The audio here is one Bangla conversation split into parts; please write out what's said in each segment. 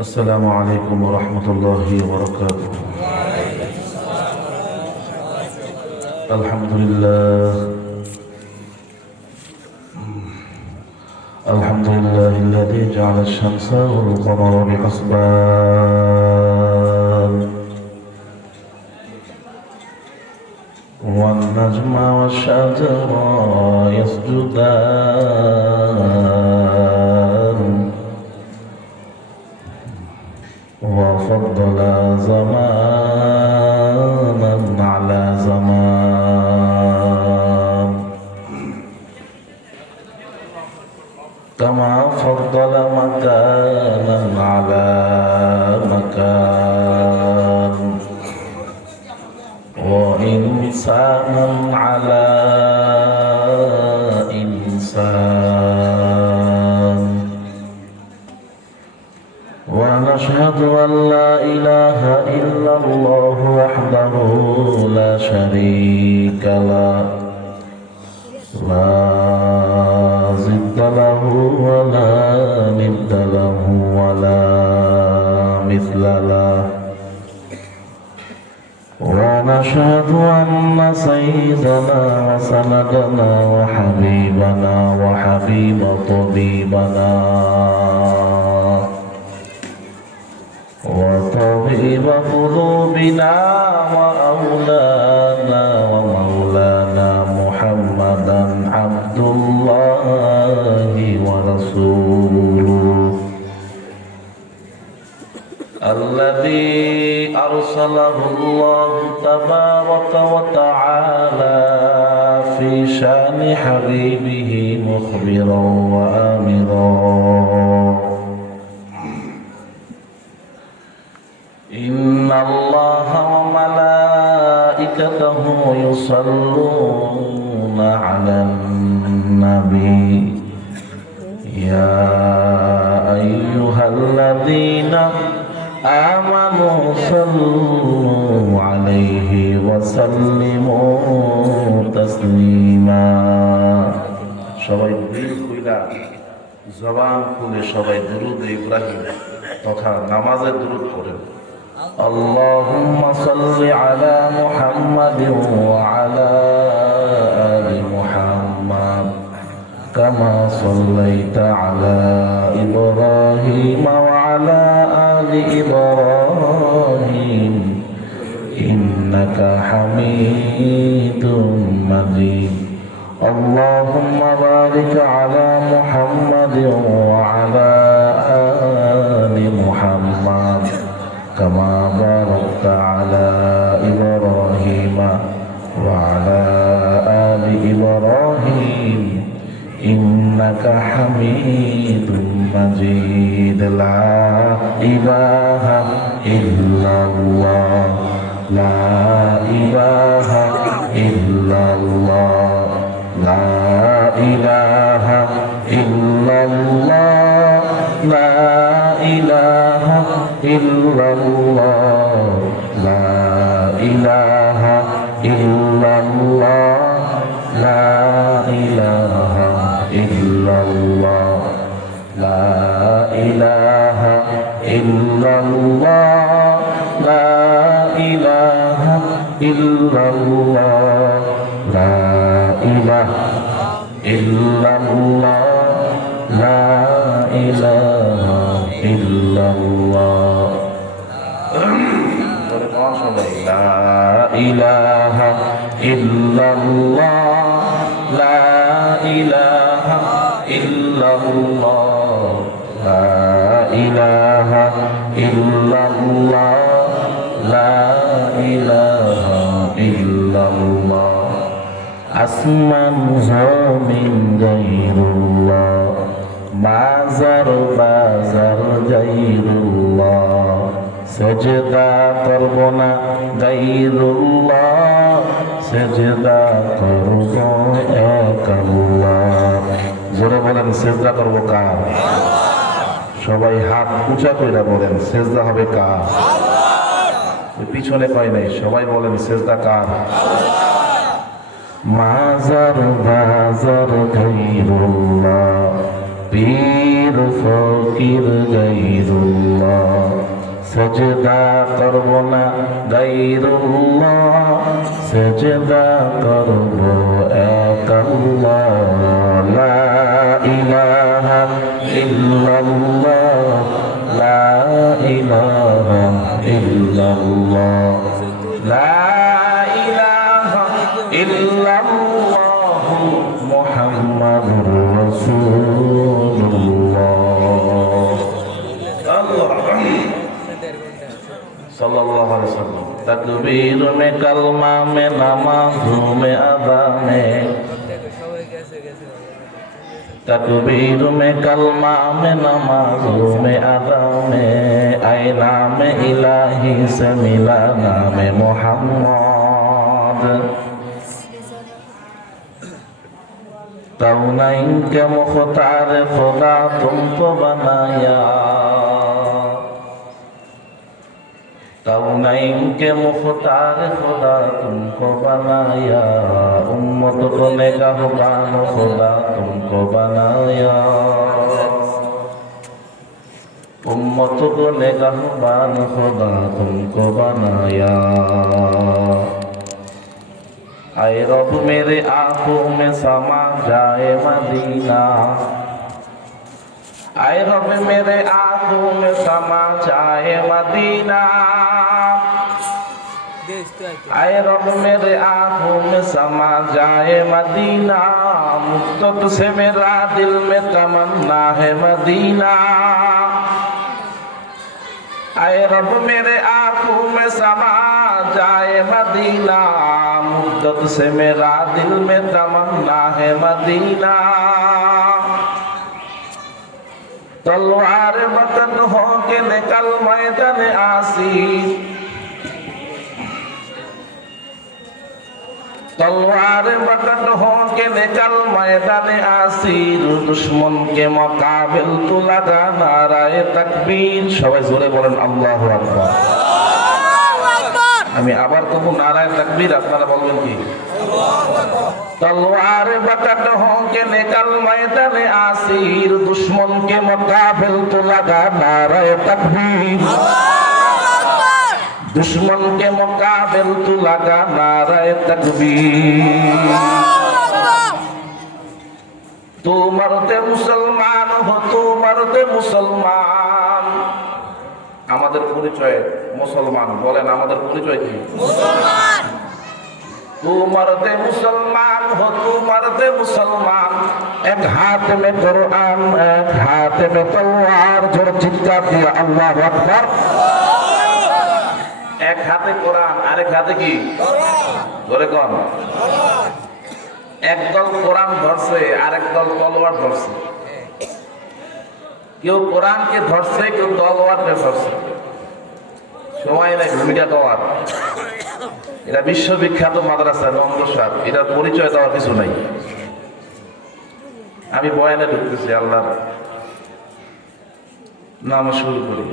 السلام عليكم ورحمة الله وبركاته. الحمد لله الحمد لله الذي جعل الشمس والقمر بحسبان والنجم والشجر يسجدان وفضل زمانا على زمان كما فضل مكانا على مكان وإنسانا على إنسان ونشهد أن لا إله إلا الله وحده لا شريك له لا ضد له ولا ند له ولا مثل له ونشهد أن سيدنا وسندنا وحبيبنا وحبيب طبيبنا وطبيب قلوبنا وأولانا ومولانا محمدا عبد الله ورسوله الذي أرسله الله تبارك وتعالى في شأن حبيبه مخبرا وآمرا إن الله وملائكته يصلون على النبي يا أيها الذين آمنوا صلوا عليه وسلموا تسليما সবাই দিল খুইলা জবান খুলে সবাই দুরূদ ইব্রাহিম তথা নামাজের দুরূদ পড়েন اللهم صل على محمد وعلى آل محمد كما صليت على إبراهيم وعلى آل إبراهيم إنك حميد مجيد اللهم بارك على محمد وعلى آل محمد كما باركت على إبراهيم وعلى آل إبراهيم إنك حميد مجيد لا إله إلا الله لا إله إلا الله لا إله إلا الله لا إله إلا الله لا إله إلا الله لا إله إلا الله لا إله إلا الله لا إله إلا الله لا إله إلا الله لا إله إلا الله لا إله إلا الله لا إله إلا الله لا إله إلا الله لا إله إلا الله আসমান জমিন গায়রুল্লাহ মাজার বাজার গায়রুল্লাহ সেজদা করব না গায়রুল্লাহ সেজদা করব এক আল্লাহ জোরে বলেন সেজদা করব কার সবাই হাত উঁচা কইরা বলেন সেজদা হবে কার পিছনে কয় নাই সবাই বলেন সেজদা কার মাজার বাজার গায়রুল্লাহ পীর ফকির গায়রুল্লাহ সেজদা করব না গায়রুল্লাহ, সেজদা করব এক আল্লাহ। লা ইলাহা ইল্লাল্লাহ, লা ইলাহা ইল্লাল্লাহ, লা ইলাহা ইল্লাল্লাহ মুহাম্মাদুর রাসূলুল্লাহ। सल्लल्लाहु अलैहि वसल्लम। तकबीर में कलमा में नमाज़ों में अदा में, तकबीर में कलमा में नमाज़ों में अदा में, आए नाम इलाही से मिला नाम मोहम्मद। कौनैन के मुख्तार खुदा तुमको बनाया, कौनैन के मुख्तार खुदा तुमको बनाया, उम्मत को निगहबान खुदा तुमको बनाया, उम्मत को निगहबान खुदा तुमको बनाया। आए रब मेरे आंखों में समा जाए मदीना, आए रब मेरे आंखों में समा जाए मदीना, आए रब मेरे आंखों में समा जाए मदीना, मुद्दत से मेरा दिल में तमन्ना है मदीना, आए रब मेरे आंखों में समा जाए मदीना, मुद्दत से मेरा दिल में तमन्ना है मदीना। तलवार वतन हो के निकल मैदान आसी, तलवार वतन हो के निकल मैदान आसीर, दुश्मन के मुकाबिल तू लगा नाराए तकबीर। সবাই জোরে বলেন আল্লাহু আকবার। আমি আবার কব নারায়ে তাকবীর, আপনারা বলবেন কি? तलवार वतन हो के निकल मैदान आसीर, दुश्मन के मुकाबिल तू लगा नाराए तकबीर, दुश्मन के मुकाबिल तू लगा नाराए तकबीर। तू मरते मुसलमान हो, तू मरते मुसलमान। আমাদের পরিচয় মুসলমান, বলেন আমাদের পরিচয় কি? মুসলমান। तू मरते मुसलमान हो, तू मरते मुसलमान, एक हाथ में कुरान एक हाथ में तलवार। जोर चित्कार दिया अल्लाहु আকবার। এক হাতে কোরআন আরেক হাতে কি? জোরে কোন? একদল কোরআন ধরছে আরেক দল তলোয়ার ধরছে। কেউ কোরআনকে ধরছে, কেউ তলোয়ারকে ধরছে। সময় নাই ভূমিকা দেওয়ার। এটা বিশ্ববিখ্যাত মাদ্রাসা নন্দসার, এটার পরিচয় দেওয়ার কিছু নাই। আমি বয়ানে ঢুকতেছি, আল্লাহর নাম শুরু করি।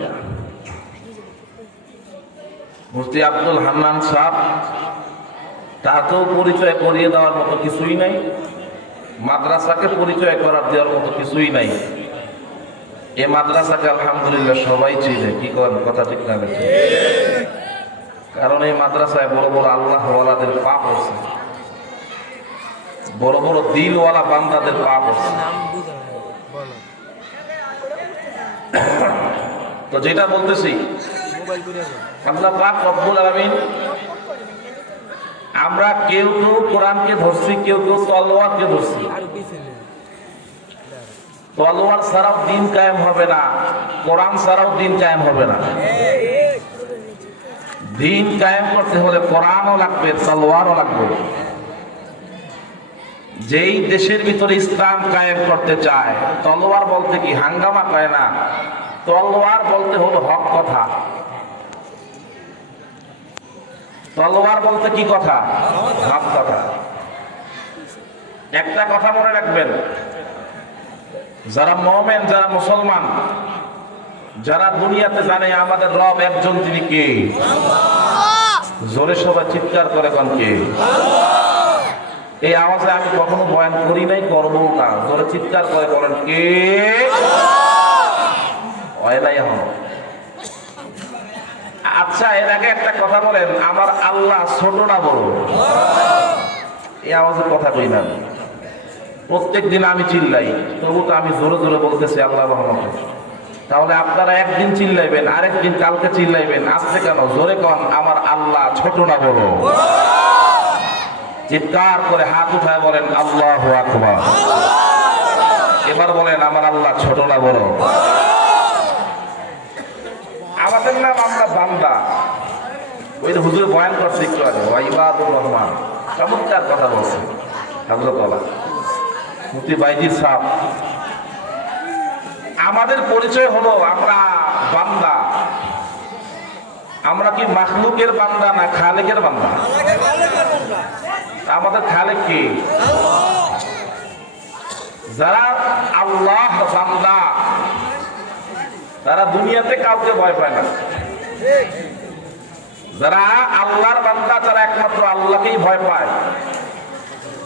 মুফতি আব্দুল হান্নান সাহেব, তাকেও পরিচয় করিয়ে দেওয়ার মতো কিছুই নাই, মাদ্রাসাকে পরিচয় করার দেওয়ার মতো কিছুই নাই। এ মাদ্রাসাকে আলহামদুলিল্লাহ সবাই চিনে। কি করেন, কথা ঠিক না? কারণ এই মাদ্রাসায় বড় বড় আল্লাহওয়ালাদের পা পড়ছে, বড় বড় দিলওয়ালা বান্দাদের পা পড়ছে। তো যেটা বলতেছি, আল্লাহ পাক রব্বুল আলামিন, আমরা কেউ কেউ কোরআনকে ধরছি, কেউ কেউ তলোয়ারকে ধরছি। তলোয়ার ছাড়াও দিন কায়েম হবে না, কোরআন ছাড়াও দিন কায়েম হবে না। দিন কায়েম করতে হলে কোরআনও লাগবে, তলোয়ারও লাগবে। যেই দেশের ভিতরে ইসলাম কায়েম করতে চায়, তলোয়ার বলতে কি হাঙ্গামা কয় না, তলোয়ার বলতে হলো হক কথা। তলোয়ার বলতে কি কথা? হক কথা। একটা কথা মনে রাখবেন, যারা মুমিন, যারা মুসলমান, যারা দুনিয়াতে জানে আমাদের রব একজন, তিনি কে? জোরে সবাই চিৎকার করে কোন কে? এই আওয়াজে আমি কখনো বয়ান করি নাই, করবো না। জোরে চিৎকার করে বলেন কে? হয় নাই এখন। আগে একটা কথা বলেন, আমার আল্লাহ ছোট না বড়? এই আওয়াজের কথা কই না। প্রত্যেক দিন আমি চিল্লাই, তবু তো আমি জোরে জোরে বলতেছি আল্লাহ রহমতে। তাহলে আপনারা একদিন চিল্লাইবেন, আরেকদিন কালকে চিল্লাইবেন, আজকে কেন? জোরে কন, আমার আল্লাহ ছোট না বড়? চিৎকার করে হাত উঠায় বলেন আল্লাহু আকবার। এবার বলেন আমার আল্লাহ ছোট না বড়? আমাদের নাম আমরা বান্দা। ওই যে হুজুর বয়ান করছে একটু আগে, ইবাদুর রহমান, চমৎকার কথা বলছে হযরত আলা মুফতি বাইজির সাহেব। আমাদের পরিচয় হলো আমরা বান্দা। আমরা কি মাখলুকের বান্দা না খালেকের বান্দা? আমাদের খালেক কি? যারা আল্লাহ বান্দা তারা দুনিয়াতে কাউকে ভয় পায় না। যারা আল্লাহর বান্দা তারা একমাত্র আল্লাহকেই ভয় পায়।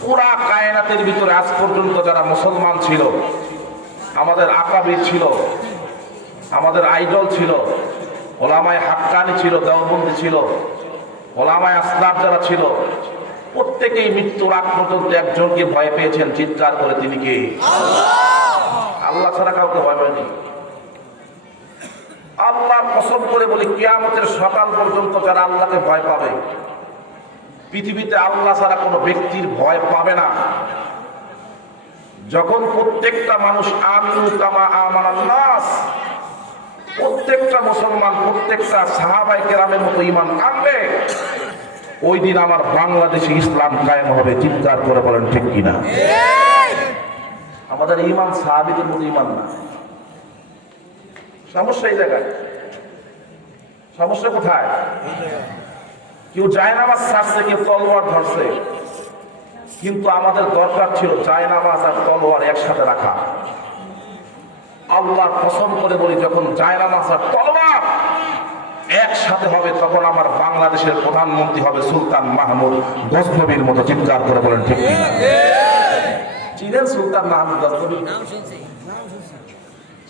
পুরা কায়নাতের ভিতরে আজ পর্যন্ত যারা মুসলমান ছিল, আমাদের আকাবির ছিল, আমাদের আইডল ছিল, ওলামায়ে হাক্কানি ছিল, দেওবন্দি ছিল, ওলামায়ে আসলাফ যারা ছিল, প্রত্যেকেই মৃত্যুর আগ পর্যন্ত একজনকে ভয় পেয়েছেন, চিৎকার করে, তিনি কে? আল্লাহ ছাড়া কাউকে ভয় পায়নি। আল্লাহর কসম করে বলি, কিয়ামতের সকাল পর্যন্ত যারা আল্লাহকে ভয় পাবে, পৃথিবীতে আল্লাহ ছাড়া কোনো ব্যক্তির ভয় পাবে না। যখন প্রত্যেকটা মানুষ আমিনু কামা আমানান নাস, প্রত্যেকটা মুসলমান প্রত্যেকটা সাহাবায়ে কেরামের মতো ঈমান আনবে, ওই দিন আমার বাংলাদেশে ইসলাম কায়েম হবে। চিৎকার করে বলেন ঠিক কিনা? আমাদের ঈমান সাহাবীদের মতো ঈমান না। সমস্যা এই জায়গায়। সমস্যা কোথায়? কেউ জায়নামাজ ছাড়ছে, কেউ তলোয়ার ধরছে, কিন্তু আমাদের দরকার ছিল জায়নামাজ আর তলোয়ার একসাথে রাখা। আল্লাহর কসম করে বলি, যখন জায়নামাজ আর তলোয়ার একসাথে হবে, তখন আমার বাংলাদেশের প্রধানমন্ত্রী হবে সুলতান মাহমুদ গজনবীর মতো। চিৎকার করে বলেন ঠিক কিনা? চিনেন সুলতান মাহমুদ গজনবী?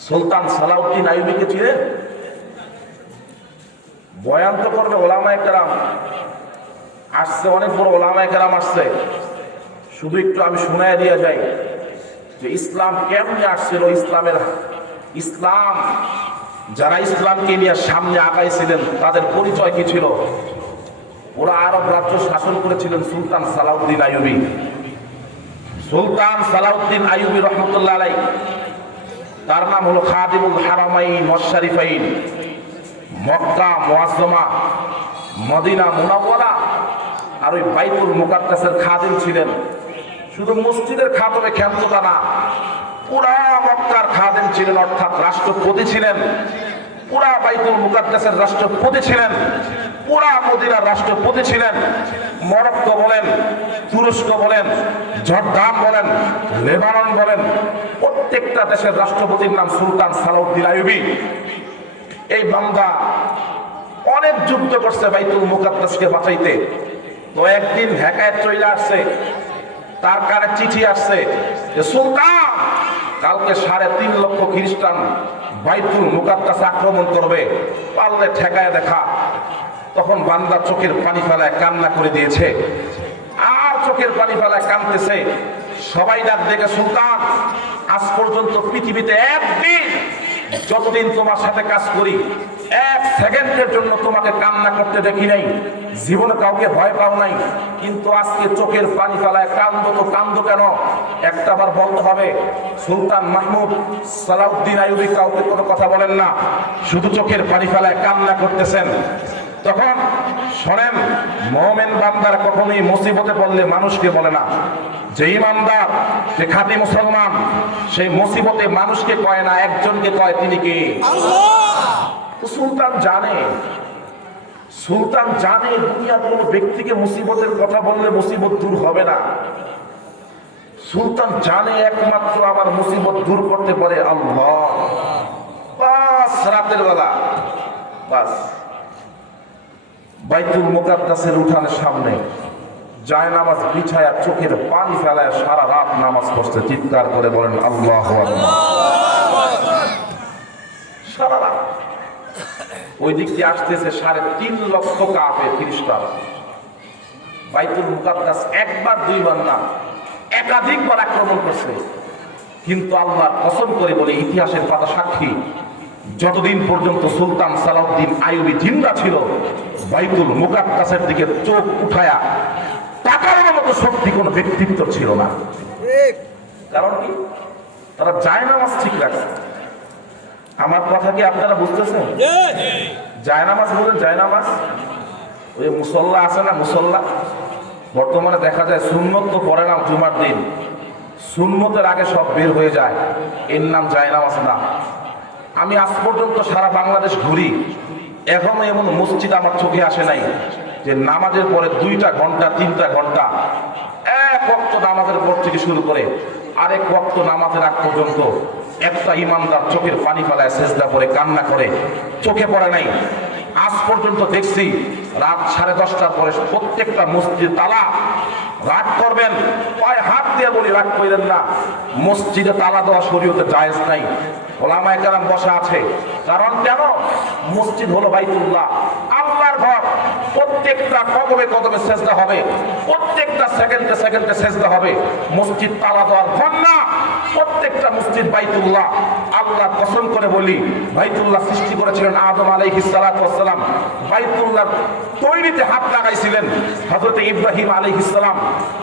সুলতান সালাউদ্দিন আইয়ুবীকে চিনেন? বয়ান তো করবে ওলামায়ে কেরাম আসছে, অনেক বড় ওলামায়ে কেরাম আসছে। শুধু একটু আমি শুনায় দিয়ে যাই যে ইসলাম কেমনে আসছিল, ইসলাম যারা ইসলামকে নিয়ে সামনে আগাইছিলেন তাদের পরিচয় কি ছিল। ওরা আরব রাজ্য শাসন করেছিলেন সুলতান সালাউদ্দিন আইয়ুবী। সুলতান সালাউদ্দিন আইয়ুবী রহমতুল্লাহ আলাইহি, তার নাম হলো খাদিমুল হারামাইন ওয়াশ শরীফাইন, মক্কা মুআজ্জমা, মদিনা মুনাওয়ারা আর ওই বাইতুল মুকাদ্দাসের খাদিম ছিলেন। শুধু মসজিদের খাদমে ক্ষান্ত তা না, পুরা মক্কার খাদিম ছিলেন, অর্থাৎ রাষ্ট্রপতি ছিলেন। পুরা বাইতুল মুকাদ্দাসের রাষ্ট্রপতি ছিলেন, পুরা মদিনার রাষ্ট্রপতি ছিলেন। মরক্কো বলেন, তুরস্ক বলেন, জর্দান বলেন, লেবানন বলেন, প্রত্যেকটা দেশের রাষ্ট্রপতির নাম সুলতান সালাউদ্দিন আইয়ুবী। এই বান্দা অনেক যুদ্ধ করছে বাইতুল মুকাদ্দাসকে বাঁচাইতে। তো একদিন ঢাকায় চলে আসছে, তার কানে চিঠি আসছে যে সুলতান কালকে 3.5 লক্ষ খ্রিস্টান বাইতুল মুকাদ্দাস আক্রমণ করবে, পারলে ঠেকায় দেখা। তখন বান্দা চোখের পানি ফেলায় কান্না করে দিয়েছে, আর চোখের পানি ফেলায় কাঁদতেছে। সবাই ডাক দেখে, সুলতান আজ পর্যন্ত পৃথিবীতে একদিন, যতদিন তোমার সাথে কাজ করি, 1 সেকেন্ডের জন্য তোমাকে কান্না করতে দেখি নাই, জীবনে কাউকে ভয় পাও নাই, কিন্তু আজকে চোখের পানি ফেলায় কান্দো। তো কান্দো কেন? একটাবার বলতে হবে। সুলতান মাহমুদ সালাউদ্দিন আইয়ুবী কাউকে কোনো কথা বলেন না, শুধু চোখের পানি ফেলায় কান্না করতেছেন। তখন শোনেন, মুমিন বান্দারা কখনোই মুসিবতে পড়লে মানুষকে বলে না। যে ইমানদার, যে খাঁটি মুসলমান, সেই মুসিবতে মানুষকে কয় না, একজনকে কয়, তিনি কে? আল্লাহ। সুলতান জানে দুনিয়ার কোনো ব্যক্তিকে মুসিবতের কথা বললে মুসিবত দূর হবে না। সুলতান জানে একমাত্র আমার মুসিবত দূর করতে পারে আল্লাহ। বাস রাতের বেলা, বাস বাইতুল মুকাদ্দাসের উঠানের সামনে জায়নামাজ বিছায়া চোখের পানি ফেলায় সারা রাত নামাজ পড়ছে। চিৎকার করে বলেন আল্লাহু আকবার। সারা রাত ওই দিক দিয়ে আসতেছে 3.5 লক্ষ কাফের খ্রিস্টান। বাইতুল মুকাদ্দাস একবার দুইবার না, একাধিকবার আক্রমণ করছে। কিন্তু আল্লাহর কসম করে বলে, ইতিহাসের পাতা সাক্ষী, যতদিন পর্যন্ত সুলতান সালাউদ্দিন আইয়ুবী জিন্দা ছিল, বাইতুল মুকাদ্দাসের দিকে চোখ উঠায়া তাকানোর মতো শক্তি কোন ব্যক্তিত্ব ছিল না। কারণ কি? তারা জায়নামাজ ঠিক রাখছে। আমার কথা কি আপনারা বুঝতেছেন? জায়নামাজ বলে, জায়নামাজ ওই মুসল্লা আছে না, মুসল্লা বর্তমানে দেখা যায় সুন্নত তো পড়ে না, জুমার দিন সুন্নতের আগে সব বের হয়ে যায়, এর নাম জায়নামাজ না। আমি আজ পর্যন্ত সারা বাংলাদেশ ঘুরি, এখনো এমন মসজিদ আমার চোখে আসে নাই যে নামাজের পরে 2টা ঘন্টা 3টা ঘন্টা এক ওয়াক্ত নামাজের পর থেকে শুরু করে আরেক ওয়াক্ত নামাজের আগ পর্যন্ত একটা ইমানদার চোখের পানি ফেলায় সেজদা করে কান্না করে চোখে পড়ে নাই। আজ পর্যন্ত দেখছি রাত 10:30টার পরে প্রত্যেকটা মসজিদ তালা। রাগ করবেন, পায়ে হাত দিয়ে বলি, রাগ করেন না। মসজিদে তালা দেওয়া শরীয়তে জায়েজ নাই, ওলামায়ে কেরাম বসা আছে। কারণ কেন? মসজিদ হলো বাইতুল্লাহ, আল্লাহর ঘর। প্রত্যেকটা কদমে কদমে সেজদা হবে, প্রত্যেকটা সেকেন্ডে সেকেন্ডে সেজদা হবে। মসজিদ তালা দেওয়ার ঘর না, প্রত্যেকটা মসজিদ বাইতুল্লাহ। আল্লাহ কসম করে বলি, বাইতুল্লাহ সৃষ্টি করেছিলেন আদম আলাইহিস সালাতু ওয়াস সালাম। বাইতুল্লাহ তৈরিতে হাত লাগাইছিলেন হযরত ইব্রাহিম আলাইহিস সালাম।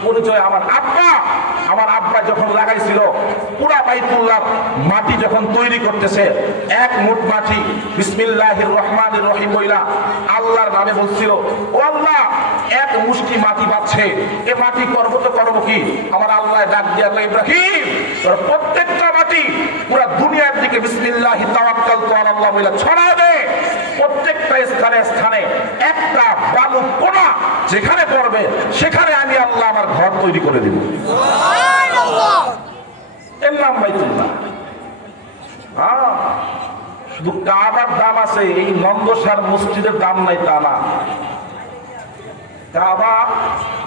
পরিচয় আমার আব্বা যখন লাগাইছিল পুরা বাইতুল্লাহ মাটি যখন তৈরি করতেছে, এক মুঠ মাটি বিসমিল্লাহির রহমানির রহিম বইলা আল্লাহর নামে বলছিল, ও আল্লাহ, এক মুষ্টি মাটি পাচ্ছে, এ মাটি করব তো করব কি? আমার আল্লাহ ডাক দিয়া কয়, ইব্রাহিম, তোর প্রত্যেকটা মাটি পুরা দুনিয়ার দিকে বিসমিল্লাহি তাওয়াক্কালতু আলাল্লাহ বইলা ছড়ায় দে। প্রত্যেকটা স্থানে স্থানে একটা বালু কোণা যেখানে পড়বে সেখানে আমি আল্লাহ আমার ঘর তৈরি করে দিব। সুবহানাল্লাহ। এর নাম বাইতুল্লাহ। শুধু কাবার দাম আছে, এই নন্দসার মসজিদের দাম নাই তা না। কাবা,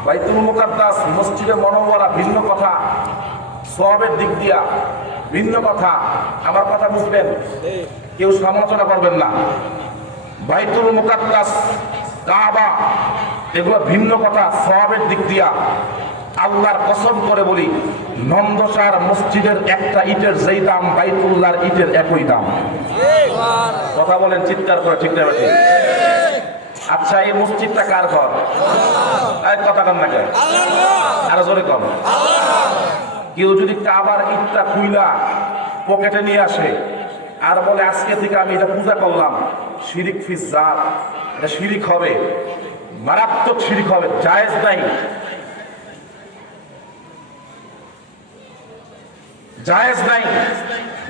বাইতুল মুকাদ্দাস, মসজিদে মুনাওয়ারা ভিন্ন কথা, সওয়াবের দিক দিয়া ভিন্ন কথা। আমার কথা বুঝবেন, কেউ সমালোচনা করবেন না। বাইতুল মুকাদ্দাস, কাবা এগুলো ভিন্ন কথা সওয়াবের দিক দিয়া। আল্লাহর কসম করে বলি, নন্দসার মসজিদের একটা ইটের যেই দাম বাইতুল্লাহর ইটের একই দাম। কথা বলেন চিৎকার করে, ঠিক না? আচ্ছা, এই মসজিদটা কার ঘর? কথা কম না কেন? আরো জোরে কম। কেউ যদি কাবার ইটটা খুইলা পকেটে নিয়ে আসে আর বলে আজকে থেকে আমি এটা পূজা করলাম, শিরিক ফিস জাত, এটা শিরিক হবে, মারাত্মক শিরিক হবে, জায়েজ নাই, জায়েজ নাই।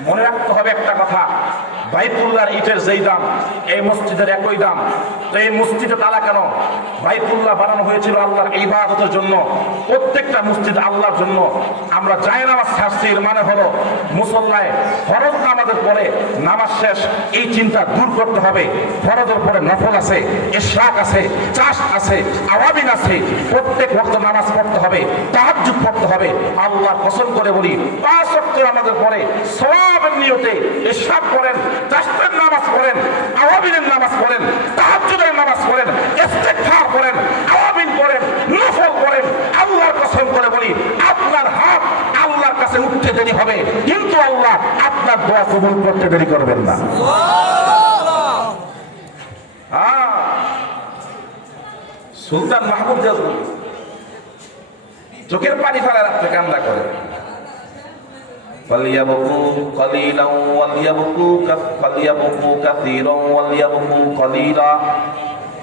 মনে রাখতে হবে একটা কথা, বাইতুল্লাহর ইটের যেই দাম এই মসজিদের একই দাম। তো এই মসজিদে তালা কেন? বাইতুল্লাহ বানানো হয়েছিল আল্লাহর ইবাদতের জন্য, প্রত্যেকটা মসজিদ আল্লাহর জন্য। আমরা জায়নামাজ ছাড়ছি, এর মানে হলো মুসল্লায় ফরজ নামাজের পরে নামাজ শেষ এই চিন্তা দূর করতে হবে। ফরজের পরে নফল আছে, ইশরাক আছে, চাষ আছে, আওয়াবিন আছে, প্রত্যেক ওয়াক্ত নামাজ পড়তে হবে, তাহাজ্জুদ পড়তে হবে। আল্লাহ কসম করে বলি, 5 ওয়াক্ত নামাজের পরে সওয়াবের নিয়তে ইশরাক করেন, চাষের নামাজ পড়েন, আওয়াবিনের নামাজ পড়েন, তাহাজ্জুদের নামাজ পড়েন, ইস্তিগফার করেন, আওয়াবিন পড়েন, নফল করেন। আল্লাহর কসম করে বলি, আপনার হাত আল্লাহর কাছে উঠতে দেরি হবে, কিন্তু আল্লাহ আপনার দোয়া কবুল করতে দেরি করবেন না। সুলতান মাহমুদ গাজী চোখের পানি ফেলা রাখতে কান্না করে, فليبكوا قليلا وليبكوا كثيرا وليبكوا قليلا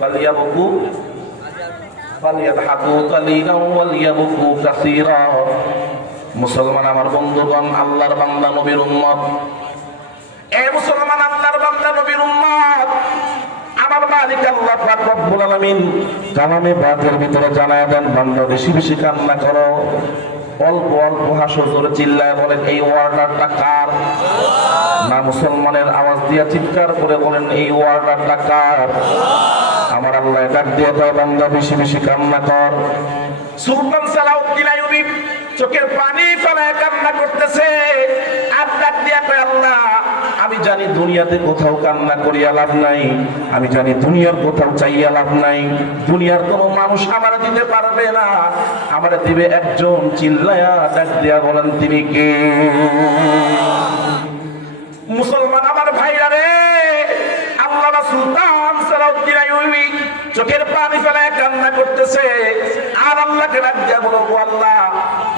فليبكوا فليضحكوا قليلا وليبكوا كثيرا। মুসলমান আমার বন্ধুগণ, আল্লাহর বান্দা নবীর উম্মত, এই মুসলমান আল্লাহর বান্দা নবীর উম্মত, আমার মালিক আল্লাহ পাক রব্বুল আলামিন কালামে পাকের ভিতরে জানায় দেন, বান্দা বেশি বেশি কান্না করো, অল্প অল্প হাসো, জোরে চিল্লায় বলেন এই ওয়ার্ডারটা কার? না মুসলমানের আওয়াজ দিয়ে চিৎকার করে বলেন এই ওয়ার্ডারটা কার? আমার আল্লাহ ডাক দিয়ে কয়, বান্দা বেশি বেশি কান্না কর। সুলতান সালাউদ্দিন আইয়ুবী চোখের পানি ফেলায় কান্না করতেছে, আর ডাক দিয়ে কয়, আল্লাহ আমি জানি দুনিয়াতে কোথাও কান্না করিয়া লাভ নাই, আমি জানি দুনিয়ার কোথাও চাইয়া লাভ নাই, দুনিয়ার কোনো মানুষ আমার দিতে পারবে না, আমার দিবে একজন। চিল্লায়া ডাক দিয়া বলেন তিনি কে? মুসলমান আমার ভাইরা রে, আল্লামা সুলতান সালাউদ্দিন আইয়ুবী চোখের পানি ফেলায় কান্না করতেছে, আর আল্লাহকে ডাক দিয়া বলো, ও আল্লাহ,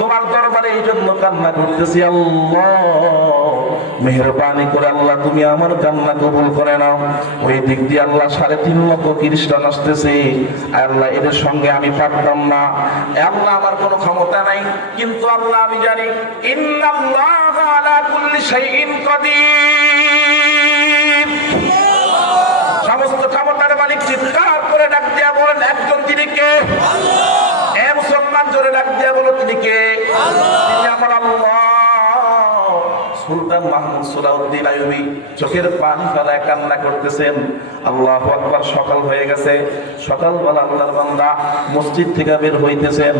তোমার দরবারে এই জন্য কান্না করতেছি, আল্লাহ মেহেরবানি করে আল্লাহ তুমি আমার কান্না কবুল করে নাও। ওই দিক দিয়ে আল্লাহ 3.5 লক্ষ খ্রিস্টান আসতেছে, আল্লাহ এদের সঙ্গে আমি পারতাম না, আল্লাহ আমার কোনো ক্ষমতা নাই, কিন্তু আল্লাহ আমি জানি ইন্নাল্লাহা আলা কুল্লি শাইইন কাদির। সমস্ত ক্ষমতার মালিক চিৎকার করে ডাক দিয়া বলেন একজন, তিনি কে? আল্লাহ। এ মুসলমান জোরে ডাক দিয়া বলো তিনি কে? আল্লাহ। তিনি আমার আল্লাহ। সুলতান মাহমুদ সালাউদ্দিন আইয়ুবী চোখের পানি ফেলায় কান্না করতেছেন। আল্লাহু আকবার। সকাল হয়ে গেছে, সকালবেলা আল্লাহর বান্দা মসজিদ থেকে বের হইতেছেন,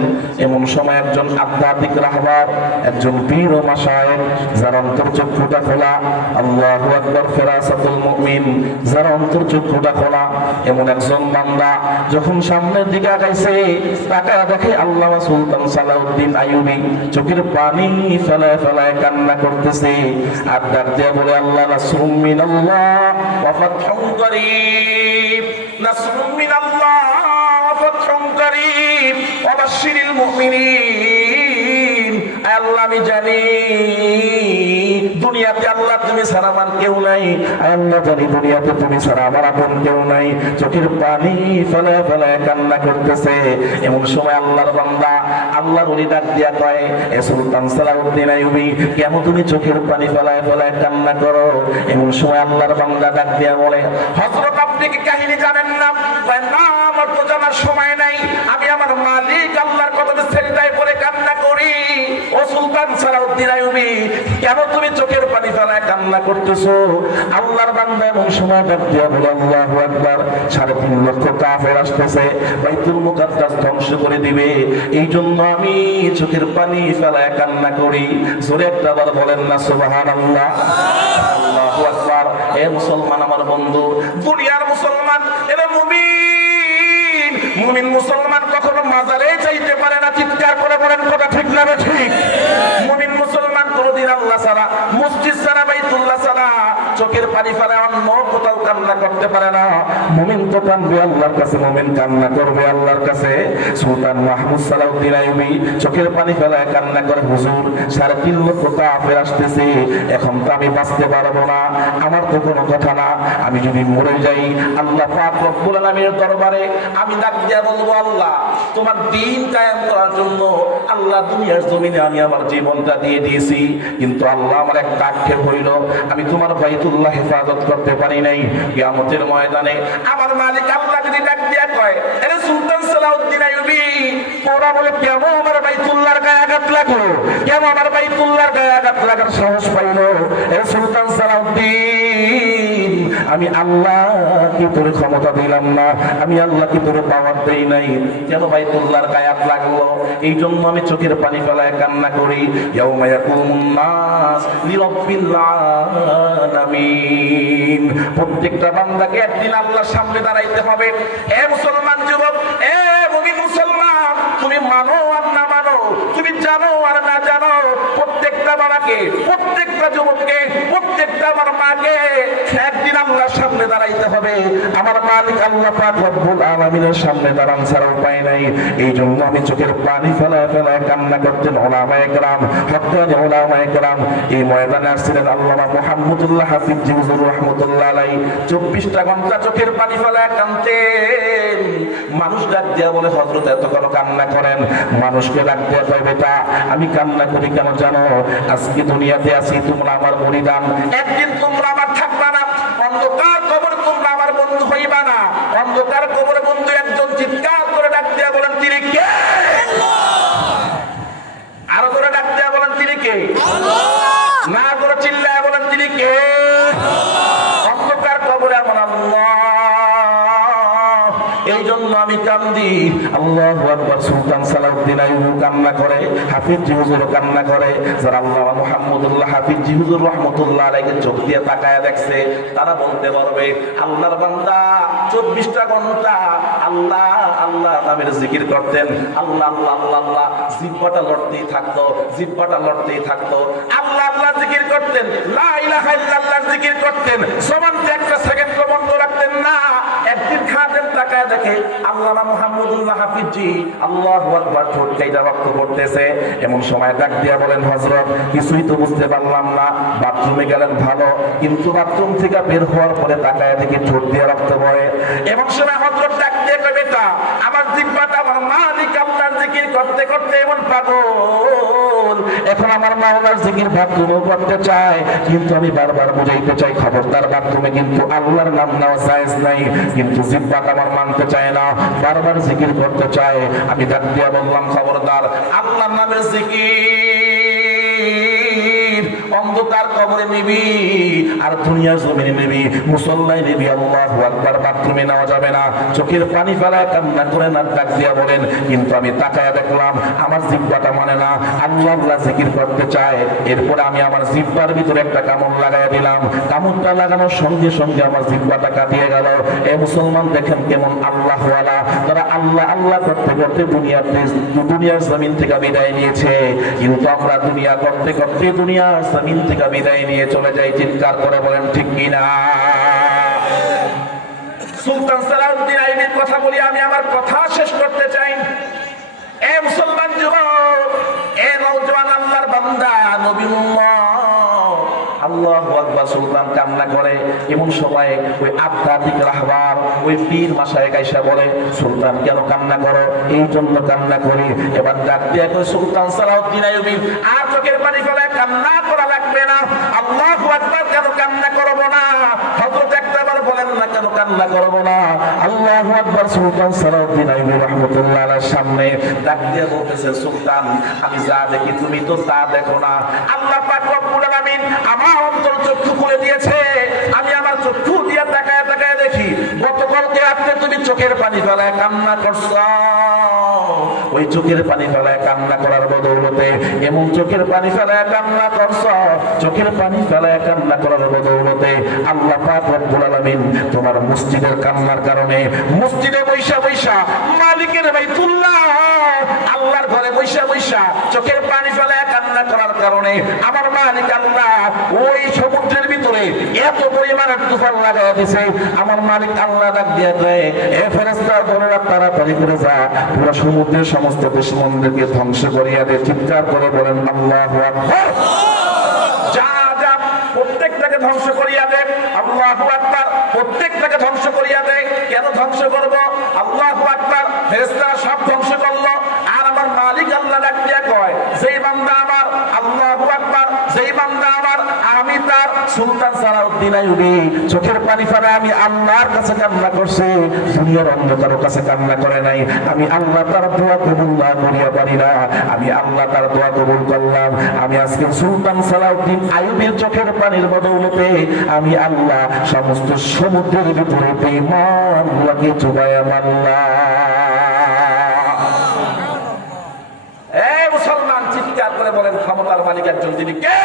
এমন সময় একজন আধ্যাত্মিক রাহবার, একজন পীর ও মাশায়েখ, যার অন্তর্চক্ষুটা খোলা, আল্লাহু আকবার, ফিরাসাতুল মুমিন, যার অন্তর্চক্ষুটা খোলা, এমন একজন বান্দা যখন সামনের দিকে আগাইছে, তাকায় দেখে আল্লামা সুলতান সালাউদ্দিন আইয়ুবী চোখের পানি ফেলায় ফেলায় কান্না করতেছে, আর ডাক দিয়ে বলে, আল্লাহ নাসরুম মিনাল্লাহ ওয়া ফাতহুন কারীব, নাসরুম মিনাল্লাহ ওয়া ফাতহুন কারীব ওয়া বাশশিরিল মুমিনিন। আল্লাহ আমি জানি দুনিয়াতে আল্লাহ তুমি ছাড়া আমার কেউ নাই, আল্লাহ জানি দুনিয়াতে তুমি ছাড়া আমার আপন কেউ নাই। চোখের পানি ফেলায় ফেলায় কান্না করতেছে, এমন সময় আল্লাহর বান্দা আল্লাহর ওলি ডাক দিয়া কয়, এ সুলতান সালাউদ্দিন আইয়ুবী, কেন তুমি চোখের পানি ফেলায় ফেলায় কান্না করো? এমন সময় আল্লাহর বান্দা ডাক দিয়া বলে, হযরত আপনি কি কাহিনী জানেন না? কয় না, আমার তো জানার সময় নাই, আমি আমার মালিক আল্লাহর কদমে সেজদায় পড়ে কান্না করি। ও সুলতান সালাউদ্দিন আইয়ুবী, কেন তুমি চোখের পানি ফেলায় কান্না করতেছো? আল্লাহর বান্দা এমন সময় ডাক দিয়া বলে, আল্লাহু আকবার, 3.5 লক্ষ কাফের আসতেছে, বাইতুল মুকাদ্দাস ধ্বংস করে দিবে, এই জন্য আমি চোখের পানি ফেলায় কান্না করি। জোরে একটা বার বলেন না সুবহানাল্লাহ। আল্লাহু আকবার। এ মুসলমান আমার বন্ধু, দুনিয়ার মুসলমান, এরা মুমিন, মুমিন মুসলমান কখনো মাজারে চাইতে পারে না। চিৎকার করে বলেন কথা ঠিক না ঠিক? মুমিন মুসলমান কোনদিন আল্লাহ ছাড়া, মসজিদ ছাড়া, বাইতুল্লাহ ছাড়া চোখের পানি ফেলায় অন্য কোথাও কান্না করতে পারে না। মুমিন তো কাঁদবে আল্লাহর কাছে, মুমিন কান্না করবে আল্লাহর কাছে। সুলতান মাহমুদ সালাউদ্দিন আইয়ুবী চোখের পানি ফেলায় কান্না করে, হুজুর 3.5 লক্ষ কাফের আসতেছে, এখন তো আমি বাঁচতে পারবো না, আমার তো কোনো কথা না, আমি যদি মরে যাই আল্লাহ পাক রব্বুল আলামিনের দরবারে আমি ডাক দিয়া বলবো, আল্লাহ তোমার দ্বীন কায়েম করার জন্য আল্লাহ দুনিয়ার জমিনে আমি আমার জীবনটা দিয়ে দিয়েছি, কিন্তু আল্লাহ আমার একটা আক্ষেপ হইল, আমি তোমার বাইতুল্লাহ হেফাজত করতে পারি নাই। কিয়ামতের ময়দানে আমার মালিক আল্লাহ যদি ডাক দিয়া কয়, আরে সুলতান সালাউদ্দিন আইয়ুবী, ওরা বলে কেন আমার বাইতুল্লাহর গায়ে আঘাত লাগলো, কেন আমার বাইতুল্লাহর গায়ে আঘাত লাগার সাহস পাইলো? এ সুলতান সালাউদ্দিন, আমি আল্লাহ কি তোর ক্ষমতা দিলাম না, আমি আল্লাহ কি তোর পাওয়ার দেই নাই, কেন বাইতুল্লাহর গায়ে আঘাত লাগলো? এই জন্য আমি চোখের পানি ফেলায় কান্না করি। ইয়াউমা ইয়াকুমুন নাস লিরাব্বিল আলামিন। প্রত্যেকটা বান্দাকে একদিন আল্লাহর সামনে দাঁড়াইতে হবে। এ মুসলমান যুবক, এ মুমিন মুসলমান, তুমি মানো আর না মানো, তুমি জানো আর না জানো, প্রত্যেকটা বাবাকে, প্রত্যেকটা যুবককে, প্রত্যেকটা আমার মাকে একদিন আল্লাহর সামনে দাঁড়াইতে হবে। আমার মালিক আল্লাহ পাক রব্বুল আলামিনের সামনে দাঁড়ান ছাড়া উপায় নাই। এই জন্য আমি চোখের পানি ফেলায় ফেলায় কান্না করতেন উলামায়ে কেরাম, হক্কানি উলামায়ে কেরাম। এই ময়দানে আসছিলেন আল্লামা মুহাম্মদুল্লাহ হাফিজ হুজুর রাহমাতুল্লাহ আলাইহি, 24টা ঘন্টা চোখের পানি ফেলায় কাঁদতেন। মানুষ ডাক দিয়া বলে, হযরত এত কেন কান্না করেন? মানুষকে ডাক দিয়া কয়, বেটা আমি কান্না করি কেন জানো? আজকে দুনিয়াতে আছি, তোমরা আমার মুরিদান, একদিন তোমরা আমার থাকবা না, অন্ধকার কবরে তোমরা আমার বন্ধু হইবা না। অন্ধকার কবরে বন্ধু একজন চিৎকার করে ডাক দিয়া বলেন, তিনি কে? আরো করে ডাক দিয়া বলেন, তিনি কে? না করে চিল্লায় বলেন, তিনি কে? অন্ধকার কবরে আমার আল্লাহ। এই এই জন্য আমি কান্দি। আল্লাহু আকবার। সুলতান সালাউদ্দিন আইয়ুবী কান্না করে, হাফিজি হুজুরও কান্না করে। যারা আল্লামা মুহাম্মদুল্লাহ হাফিজি হুজুর রাহমাতুল্লাহ আলাইহি চোখ দিয়ে তাকায় দেখছে, তারা বলতে পারবে আল্লাহর বান্দা 24টা ঘন্টা আল্লাহ আল্লাহ নামের জিকির করতেন। আল্লাহ আল্লাহ আল্লাহ আল্লাহ, জিহ্বাটা লড়তেই থাকতো, জিহ্বাটা লড়তেই থাকতো। আল্লাহ আল্লাহ জিকির করতেন, লা ইলাহা ইল্লাল্লাহ জিকির করতেন, জবানটা একটা সেকেন্ড বন্ধ রাখতেন না। একদিন খাদেম তাকায় দেখে আল্লামা মুহাম্মদুল্লাহ হাফিজি আল্লাহু আকবার ঠোঁট কাইটা রক্ত পড়তেছে। এমন সময় ডাক দিয়া বলেন, হযরত কিছুই তো বুঝতে পারলাম না, বাথরুমে গেলেন ভালো, কিন্তু বাথরুম থেকে বের হওয়ার পরে তাকায় দেখি ঠোঁট দিয়ে রক্ত পড়ে। এমন সময় হযরত ডাক দিয়ে কয়, বেটা আমার জিহ্বাটা আমার মালিক আল্লাহর জিকির করতে করতে এমন পাগল, এখন আমার মাওলার জিকির বাথরুমেও করতে চায়, কিন্তু আমি বারবার বুঝাইতে চাই খবরদার বাথরুমে কিন্তু আল্লাহর নাম নেওয়া জায়েজ নাই, কিন্তু জিহ্বাটা আমার মানতে চায় না, বারবার জিকির করতে চায়। আমি ডাক দিয়া বললাম, খবরদার আল্লাহর নামের জিকির অন্ধকার কবরে নিবি আর দুনিয়ার জমিনে নিবি, মুসল্লায় নিবি, আল্লাহু আকবার বাথরুমে নেওয়া যাবে না। চোখের পানি ফেলায় কান্না করে না ডাক দিয়া বলেন, কিন্তু আমি তাকায়া দেখলাম আমার জিহ্বাটা মানে না, আল্লাহ আল্লাহ জিকির করতে চায়। এরপরে আমি আমার জিহ্বার ভিতরে একটা কামড় লাগাইয়া দিলাম, কামড়টা লাগানোর সঙ্গে সঙ্গে আমার জিহ্বাটা কাটিয়ে গেল। এ মুসলমান দেখেন কেমন আল্লাহওয়ালা, তারা আল্লাহ আল্লাহ করতে করতে দুনিয়ার জমিন থেকে বিদায় নিয়েছে, কিন্তু আমরা দুনিয়া করতে করতে দুনিয়ার জমিন থেকে বিদায় নিয়ে চলে যাই। চিৎকার করে বলেন ঠিক কিনা? সুলতান সালাউদ্দিন আইয়ুবীর কথা বলি, আমি আমার কথা শেষ করতে চাই। এ মুসলমান যুবক, এ নওজোয়ান আল্লাহর বান্দা, নবী উম্মত, আল্লাহু আকবার। সুলতান কান্না করে। এমন সময় ওই আধ্যাত্মিক রাহবার, ওই পীর মাশায়েখ আয়েশা বলে, সুলতান কেন কান্না করো? এই জন্য কান্না করি। এবার ডাক দিয়ে কই, সুলতান সালাউদ্দিন আইয়ুবী আর চোখের পানি ফেলায় কান্না করা লাগবে না। আল্লাহু আকবার, কেন কান্না করব না? হযরত একবার বলেন না কেন কান্না করব না? আল্লাহু আকবার। সুলতান সালাউদ্দিন আইয়ুবী রাহমাতুল্লাহ আলাইহির সামনে ডাক দিয়ে বলতেছে, সুলতান আমি যা দেখি তুমি তো তা দেখো না। আল্লাহ পাক রব্বুল আলামিন আমার অন্তর চক্ষু খুলে দিয়েছে, আমি আমার চক্ষু দিয়ে তাকায় তাকায় দেখি গতকালকে আপনি তুমি চোখের পানি ফেলায় কান্না করছো। ওই চোখের পানি ফেলায় কান্না করার বদৌলতে, এমন চোখের পানি ফেলায় কান্না করছো, চোখের পানি ফেলায় কান্না করার বদৌলতে আল্লাহ পাক রব্বুল আলামিন তোমার মসজিদের কান্নার কারণে, মসজিদে বৈশা বৈশা মালিকের বাইতুল্লাহ আল্লাহর ঘরে বৈশা বৈশা চোখের পানি ফেলায় কান্না করার কারণে আমার মালিক আল্লাহ ওই সমুদ্রের ভিতরে এত পরিমাণের তুফান লাগাইয়া দিছে। আমার মালিক আল্লাহ ডাক দিয়ে দেয়, এ ফেরেশতা বলেরা তাড়াতাড়ি করে যা, পুরো সমুদ্রের সমস্ত দুশমনদেরকে ধ্বংস করিয়া দে। চিৎকার করে বলেন আল্লাহু আকবার। যা যা প্রত্যেকটাকে ধ্বংস করিয়া দে। আল্লাহু আকবার। প্রত্যেকটাকে ধ্বংস করিয়া দে। কেন ধ্বংস করব? আল্লাহু আকবার। ফেরেশতারা সব ধ্বংস করলো, আর আমার মালিক আল্লাহ ডাক দিয়ে কয়, যেই বান্দা আমার, আল্লাহু আকবার, যেই বান্দা আমার, আমি তার সুলতান সালাউদ্দিন আইয়ুবী চোখের পানি ফেলে আমি আল্লাহর কাছে কান্না করছে, দুনিয়ার অন্য কারো কাছে কান্না করে নাই। আমি আল্লাহ তার দোয়া কবুল না করিয়া পারি না, আমি আল্লাহ তার দোয়া কবুল করলাম। আমি আজকে সুলতান সালাউদ্দিন আইয়ুবীর চোখের পানির বদৌলতে আমি আল্লাহ সমস্ত সমুদ্রের ভিতরে বেঈমান গুলোকে চুবাইয়া মারলাম। এ মুসলমান, চিৎকার করে বলেন ক্ষমতার মালিক একজন, তিনি কে?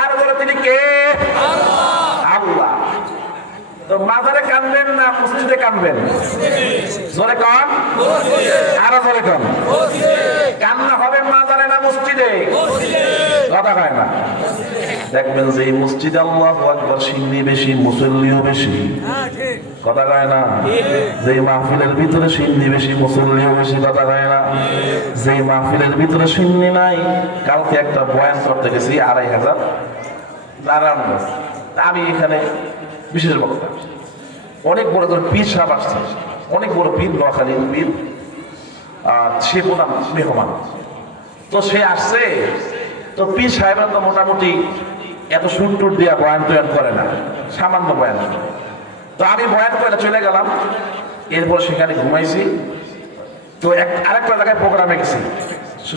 আর বলে তিনি কে? আল্লাহ। তো মাজারে কানবেন না মসজিদে কানবেন? জোরে কান, আরো জোরে কান। কান্না হবে মাজারে না মসজিদে? কথা কয় না। দেখবেন যে মসজিদে আল্লাহু আকবার সিন্নি বেশি, মুসল্লিও বেশি। কথা কয় না। যে মাহফিলের ভিতরে সিন্নি বেশি, মুসল্লিও বেশি। কথা কয় না। যে মাহফিলের ভিতরে সিন্নি নাই, কালকে একটা বয়ান করতে গেছি 2500 নারায়ণগঞ্জ, আমি এখানে বিশেষ বক্তা, অনেক বড় ধর পীর সাহেব আসছে, অনেক বড় পীর, নোয়াখালীর পীর, সে প্রধান মেহমান। তো সে আসছে, তো পীর সাহেবরা তো মোটামুটি এত সুর টুর দিয়া বয়ান টয়ান করে না, সামান্য বয়ান। তো আমি বয়ান করে চলে গেলাম, এরপর সেখানে ঘুমাইছি। তো আরেকটা জায়গায় প্রোগ্রামে গেছি,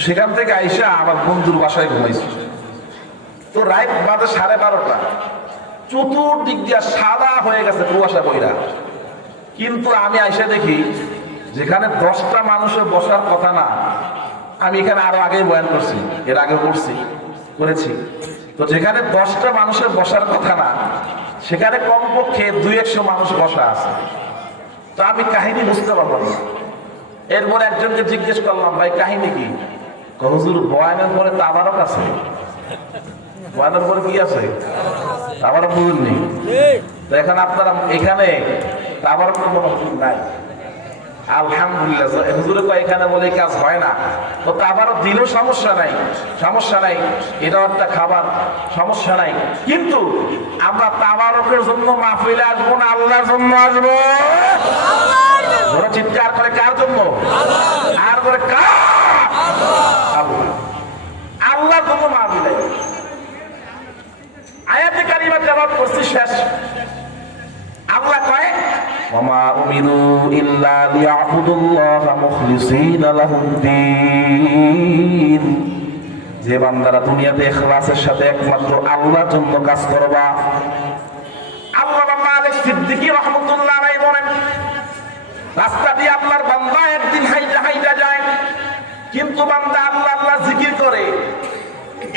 সেখান থেকে আইসা আমার বন্ধুর বাসায় ঘুমাইছি। তো রাত বাজে 12:30, চতুর্দিক দিয়া সাদা হয়ে গেছে কুয়াশা বইরা। কিন্তু আমি আইসা দেখি যেখানে 10টা মানুষের বসার কথা না, আমি এখানে আরো আগেই বয়ান করছি, এর আগে করেছি, তো যেখানে 10টা মানুষের বসার কথা না, সেখানে কমপক্ষে 200 মানুষ বসা আছে। তো আমি কাহিনী বুঝতে পারলাম না। এরপর একজনকে জিজ্ঞেস করলাম, ভাই কাহিনী কি? হুজুর বয়ানের পরে তাবারক আছে। বয়ানের পরে কি আছে? তাবারক বুঝুননি? তো এখন আপনারা এখানে তাবারক কোনো নাই। আলহামদুলিল্লাহ, হুজুরে কয় এখানে বলে কাজ হয় না, তো তাবারক দিলেও সমস্যা নাই, এটাও একটা খাবার, সমস্যা নাই। কিন্তু আমরা তাবারকের জন্য মাহফিলে আসবো না, আল্লাহর জন্য আসবো। ওরা চিৎকার করে কার জন্য? আর করে কার? আল্লাহর জন্য মাহফিলে। আয়াতে কারিমা জবাব করছি, শেষ। আল্লাহ কয় ওয়ামা উমিরু ইল্লা লিয়াবুদুল্লাহা মুখলিসিনা লাহুদ্দিন, যে বান্দারা দুনিয়াতে ইখলাসের সাথে একমাত্র আল্লাহর জন্য কাজ করবা। আল্লামা মালিক সিদ্দিকী রাহমাতুল্লাহ আলাইহি বলেন, রাস্তা দিয়ে আল্লাহর বান্দা একদিন হাইটা যায়, কিন্তু বান্দা আল্লাহ আল্লাহ জিকির করে।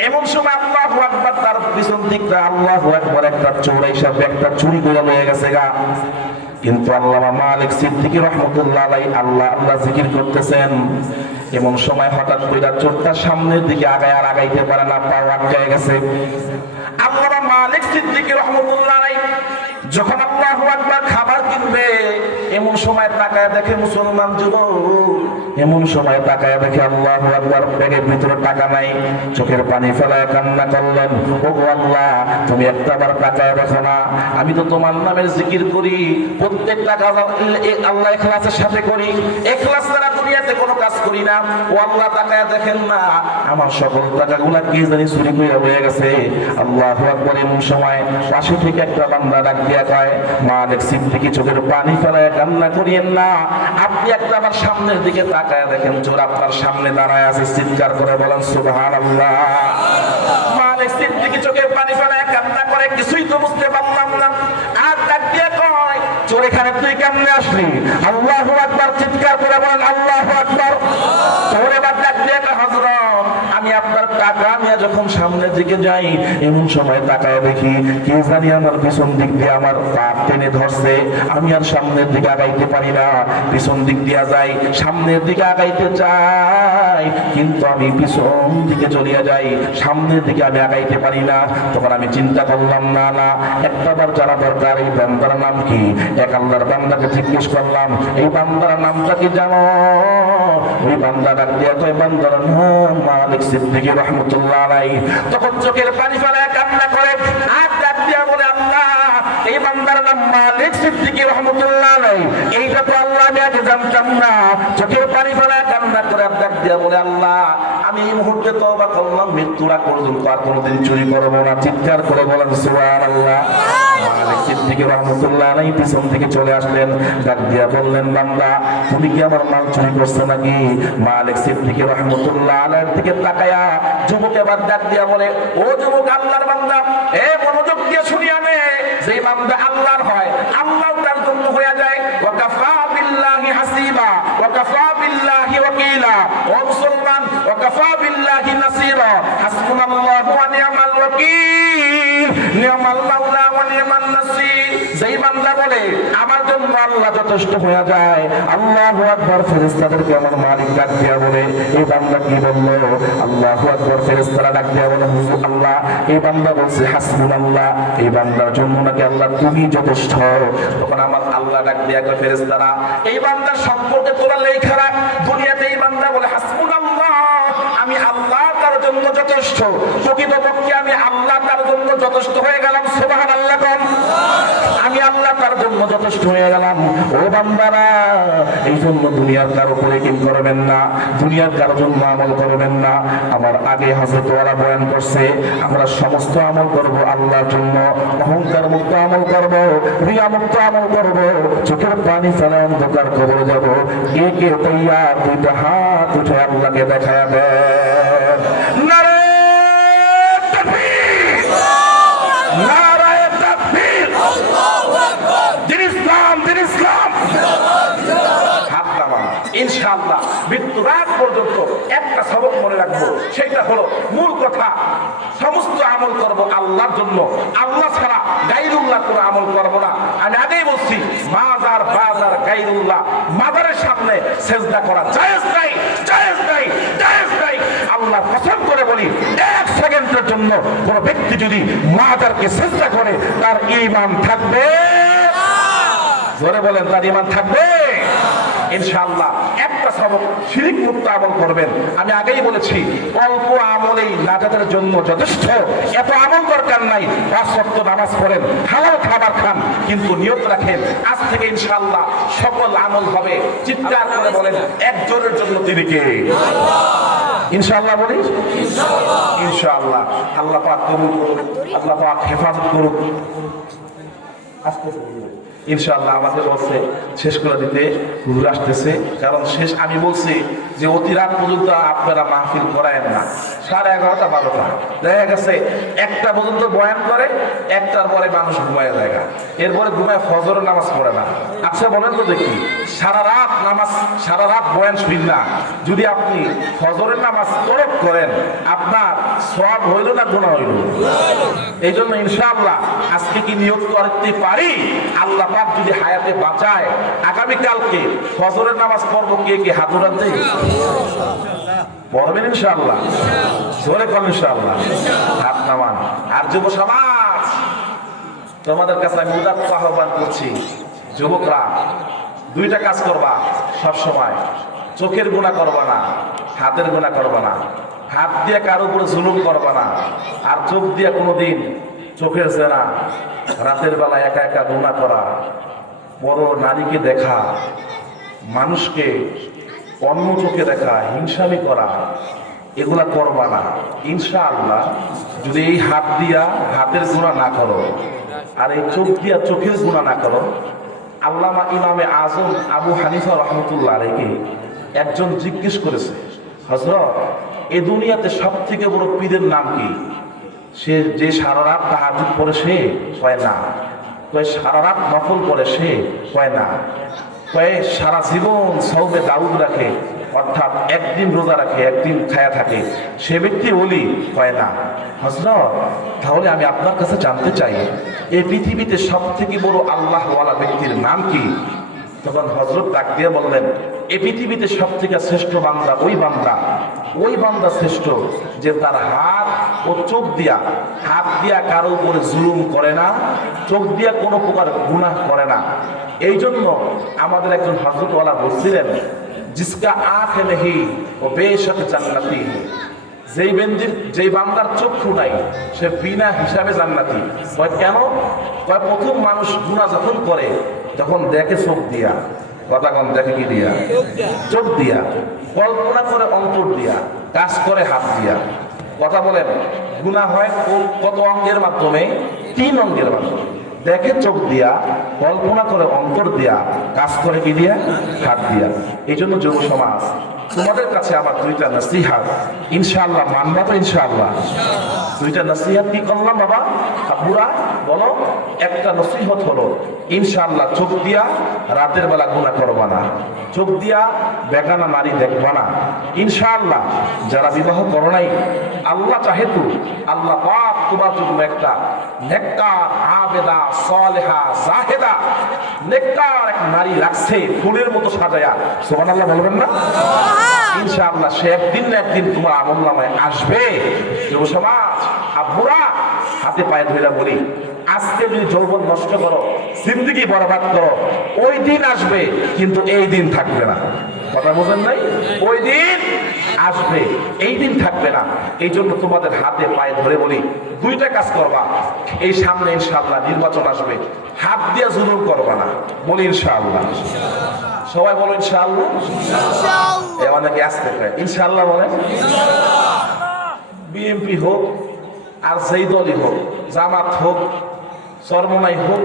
এমন সময় আল্লাহু আকবার, তার পিছন দিকটা আল্লাহু আকবার, একটা চোর হিসাবে একটা চুরি করে নিয়ে গেছে গা। কিন্তু আল্লামা মালিক সিদ্দিকী রাহমাতুল্লাহ আলাইহি আল্লাহ আল্লাহ জিকির করতেছেন। এমন সময় হঠাৎ করে চোরটা সামনের দিকে আগাইতে পারে না, পা আটকে গেছে। আল্লামা মালিক সিদ্দিকী রাহমাতুল্লাহ আলাইহি যখন আল্লাহু আকবার খাবার কিনবে, এমন সময় তাকায় দেখে মুসলমান যুবক, এমন সময় তাকায় দেখে আল্লাহু আকবার, ব্যাগের ভিতরে টাকা নাই। চোখের পানি ফেলায় কান্না করলেন, ওগো আল্লাহ, তুমি একটাবার তাকায় দেখো না, আমি তো তোমার নামের জিকির করি, প্রত্যেকটা কাজ আল্লাহ ইখলাসের সাথে করি, ইখলাস ছাড়া দুনিয়াতে কোনো কাজ করি না। ও আল্লাহ, তাকায় দেখেন না, আমার সকল টাকাগুলা কি জানি চুরি করে হয়ে গেছে। আল্লাহু আকবার। এমন সময় পাশে থেকে একটা বান্দা ডাক দিয়া কয়, মালিক সিদ্দিকী, চোখের পানি ফেলায় কান্না করিয়েন না, আপনি একটা আবার সামনের দিকে তাকায় দেখেন, চোর আপনার সামনে দাঁড়ায় আছে। চিৎকার করে বলেন সুবহানাল্লাহ। মালিক সিদ্দিকী চোখের পানি ফেলায় কান্না করে, কিছুই তো বুঝতে পারলাম না। আর ডাক দিয়া কয়, চোর এখানে তুই কেমনে আসলি? আল্লাহু আকবার। চিৎকার করে বলেন আল্লাহু আকবার। চোর এবার ডাক দিয়া কয়, হযরত, আমি আপনার টাকা নিয়ে যখন সামনের দিকে যাই, এমন সময় তাকায় দেখি কে জানি আমার পিছন দিক দিয়ে আমার পা টেনে ধরছে। আমি আর সামনের দিকে আগাইতে পারি না, পিছন দিক দিয়ে যাই, সামনের দিকে আগাইতে চাই, কিন্তু আমি পিছন দিকে চলিয়া যাই, সামনের দিকে আমি আগাইতে পারি না। তখন আমি চিন্তা করলাম, না, একটাবার জানা দরকার, এই বান্দার নাম কি? এক আল্লাহর বান্দাকে জিজ্ঞেস করলাম, এই বান্দার নামটা কি জানো? ওই বান্দা ডাক দিয়া কয়, বান্দার নাম মালিক সিদ্দিকী রাহমাতুল্লাহ আলাইহি। তখন চোখের পানি ফেলায় কান্না করে, আর ডাক দিয়া বলে, আল্লাহ, এই বান্দার নাম মালিক সিদ্দিকী রাহমাতুল্লাহ আলাইহি, এইটা তো আল্লাহ আমি আগে জানতাম না। চোখের পানি ফেলায় কান্না করে ডাক দিয়া বলে, আল্লাহ, আমি এই মুহূর্তে তওবা করলাম, মৃত্যুর আগ পর্যন্ত আর কোনোদিন চুরি করবো না। চিৎকার করে বলেন সুবহানাল্লাহ। মালিক সিদ্দিকী রাহমাতুল্লাহ আলাইহি পিছন থেকে চলে আসলেন, ডাক দিয়া বললেন, বান্দা, তুমি কি আমার মাল চুরি করছো নাকি? মালিক সিদ্দিকী রাহমাতুল্লাহ আলাইহির দিকে তাকায়া যুবক এবার ডাক দিয়া বলে, ও যুবক, আল্লাহর বান্দা, এ মনোযোগ দিয়ে শুনিয়া নে, যেই বান্দা আল্লাহর হয়, আল্লাহ তার জন্য হয়ে যায়। ওয়া কাফা বিল্লাহি হাসিবা ওয়া কাফা বিল্লাহি ওয়াকিলা। ও মুসলমান, ওয়া কাফা বিল্লাহি নাসিরা, হাসবুনাল্লাহু ওয়া নি'মাল ওয়াকিল, নি'মাল মাওলা ওয়া নি'মান নাসির। যেই বান্দা বলে আমার জন্য আল্লাহ যথেষ্ট হয়ে যায়, আল্লাহু আকবার, ফেরেশতাদেরকে আমার মালিক ডাক দিয়া বলে, এই বান্দা কি বললো? আল্লাহু আকবার। ফেরেশতারা ডাক দিয়া বলে, হুজুর, আল্লাহ, এই বান্দা বলছে হাসবুনাল্লাহ, এই বান্দার জন্য নাকি আল্লাহ তুমি যথেষ্ট। তখন আমার আল্লাহ ডাক দিয়া কয়, ফেরেশতারা, এই বান্দার সম্পর্কে তোরা লেখা রাখ, দুনিয়াতে এই বান্দা বলে হাসবুনাল্লাহ, আমি আল্লাহ তার জন্য যথেষ্ট, প্রকৃতপক্ষে আমি আল্লাহ তার জন্য যথেষ্ট হয়ে গেলাম। সুবহানাল্লাহ। আমি আল্লাহ তার জন্য যথেষ্ট হয়ে গেলাম। ও বান্দারা, এই জন্য দুনিয়ার কারো উপরে কি করবেন না, দুনিয়ার কারো জন্য আমল করবেন না। আমার আগে হযরত ওয়ালা বয়ান করছে, আমরা সমস্ত আমল করব আল্লাহর জন্য, অহংকার মুক্ত আমল করব, রিয়া মুক্ত আমল করব, চোখের পানি ফেলে অন্ধকার কবরে যাব। কে কে তৈয়ার? দুইটা হাত উঠে আল্লাহকে দেখায়া দেন। নারে তাকবীর, নারে তাকবীর, আল্লাহু আকবার। দিন ইসলাম, দিন ইসলাম। এটা হলো মূল কথা। সমস্ত আমল করব আল্লাহর জন্য, আল্লাহ ছাড়া গায়রুল্লাহ কোনো আমল করব না। আমি আগেই বলছি, মাজার বাজার গায়রুল্লাহ, মাজারের সামনে সেজদা করা জায়েজ নাই, জায়েজ নাই, জায়েজ নাই। আল্লাহ কসম করে বলি, এক সেকেন্ডের জন্য কোন ব্যক্তি যদি মাজারকে সেজদা করে, তার ঈমান থাকবে? জোরে বলেন, তার ঈমান থাকবে? ইনশাআল্লাহ একটা সবক শিরিক মুক্ত আমল করবেন। আমি আগেই বলেছি, অল্প আমলেই নাজাতের জন্য যথেষ্ট, এত আমল দরকার নাই। 5 ওয়াক্ত নামাজ পড়েন, হালাল খাবার খান, কিন্তু নিয়ত রাখেন আজ থেকে ইনশাআল্লাহ সকল আমল হবে। চিৎকার করে বলেন, একজনের জন্য তিনি কে? ইনশাআল্লাহ বলি, ইনশাআল্লাহ। আল্লাহ পাক কবুল করুন, আল্লাহ পাক হেফাজত করুন। আস্তে ইনশাআল্লাহ আমাকে বলছে শেষ করে দিতে, হুজুর আসতেছে। কারণ শেষ আমি বলছি যে অতি রাত পর্যন্ত আপনারা মাহফিল করায়েন না, 11:30 12টা দেখা গেছে 1টা পর্যন্ত বয়ান করে, 1টার পরে মানুষ ঘুমায় যায়, এরপরে ঘুমায় ফজরের নামাজ পড়ে না। আচ্ছা বলেন তো দেখি, সারা রাত নামাজ, সারা রাত বয়ান শুনেন না, যদি আপনি ফজরের নামাজ তরক করেন, আপনার সওয়াব হইল না গুনাহ হইল? এই জন্য ইনশাআল্লাহ আজকে কি নিয়ত করতে পারি, আল্লাহ পাক যদি হায়াতে বাঁচায় আগামীকালকে ফজরের নামাজ পড়বো, কে কে হাত উঠান দেই? পড়বেন ইনশাআল্লাহ? জোরে করেন ইনশাআল্লাহ, হাত নামান। আর যুব সমাজ, তোমাদের কাছে আমি উদাত্ত আহ্বান করছি, যুবকরা 2টা কাজ করবা সব সময়। চোখের গুনাহ করবা না, হাতের গুনাহ করবা না, হাত দিয়ে কারো উপরে জুলুম করবা না, আর চোখ দিয়ে কোনোদিন চোখের জেনা, রাতের বেলা একা একা গুনাহ করা, বড় নারীকে দেখা, মানুষকে অন্য চোখে দেখা, হিংসামি করা, এগুলা করবা না। ইনশাআল্লাহ যদি এই হাত দিয়া হাতের গুনাহ না করো, আর এই চোখ দিয়া চোখের গুনাহ না করো, আল্লামা ইমামে আজম আবু হানিফা রহমতুল্লাহ আলাইহি একজন জিজ্ঞেস করেছে, হযরত এই দুনিয়াতে সব থেকে বড় পীরের নাম কি? সে যে সারা রাত তাহাজ্জুদ পড়ে, সে কয় না। কয় সারা রাত নফল পড়ে, সে কয় না। কয় সারা জীবন সওমে দাউদ রাখে, অর্থাৎ একদিন রোজা রাখে, একদিন খায়া থাকে, সে ব্যক্তি ওলি, কয় না। হযরত তাহলে আমি আপনার কাছে জানতে চাই, এই পৃথিবীতে সব থেকে বড় আল্লাহওয়ালা ব্যক্তির নাম কি? তখন হযরত ডাক দিয়ে বললেন, এই পৃথিবীতে সব থেকে শ্রেষ্ঠ বান্দা ওই বান্দা শ্রেষ্ঠ যে তার হাত ও চোখ দিয়া, হাত দিয়া কারো উপরে জুলুম করে না, চোখ দিয়া কোনো প্রকার গুনাহ করে না। এই জন্য আমাদের একজন হযরতওয়ালা বলছিলেন, জিসকা আঁখ নেহি ও বেশক জান্নাতি, যেই বান্দার চক্ষু নাই, সে বিনা হিসাবে জান্নাতি। কয় কেন? কয় প্রথম মানুষ গুনাহ যখন করে, তখন দেখে চোখ দিয়া, কথা কম, দেখে কি দিয়া? চোখ দিয়া। কল্পনা করে অন্তর দিয়া, কাজ করে হাত দিয়া। কথা বলেন, গুনাহ হয় কত অঙ্গের মাধ্যমে? 3 অঙ্গের মাধ্যমে। দেখে চোখ দিয়া, কল্পনা করে অন্তর দিয়া, কাজ করে কি দিয়া? হাত দিয়া। এই জন্য যুব সমাজ, তোমাদের কাছে আমার 2টা নসিহত, ইনশাআল্লাহ মানবা তো? ইনশাআল্লাহ 2টা নসিহত কি করলাম বাবা? আব্বুরা বলো। একটা নসিহত হলো, ইনশাআল্লাহ চোখ দিয়া রাতের বেলা গুনাহ করবা না, চোখ দিয়া বেগানা নারী দেখবা না। ইনশাআল্লাহ যারা বিবাহ করো নাই, আল্লাহ চাহেতু আল্লাহ পাক তোমার জন্য একটা নেককার, আবেদা, সালেহা, জাহেদা, নেককার এক নারী রাখছে, ফুলের মতো সাজায়া। সুবহানাল্লাহ বলবেন না? ইনশাআল্লাহ সে একদিন না একদিন তোমার আমলনামায় আসবে। যুব সমাজ, আব্বুরা হাতে পায়ে ধরে বলি, আজকে যদি যৌবন নষ্ট করো, জিন্দেগি বরবাদ করো, ওই দিন আসবে, কিন্তু এই দিন থাকবে না। কথা বোঝেন নাই? ওই দিন আসবে, এই দিন থাকবে না। এই জন্য তোমাদের হাতে পায়ে ধরে বলি, 2টা কাজ করবা। এই সামনে ইনশাআল্লাহ নির্বাচন আসবে, হাত দিয়ে জুলুম করবা না। বলি ইনশাআল্লাহ। সবাই বলো ইনশাআল্লাহ। এমন নাকি আসতে পারে? ইনশাআল্লাহ বলেন। বিএনপি হোক আর যেই দলই হোক, জামাত হোক, চরমনাই হোক,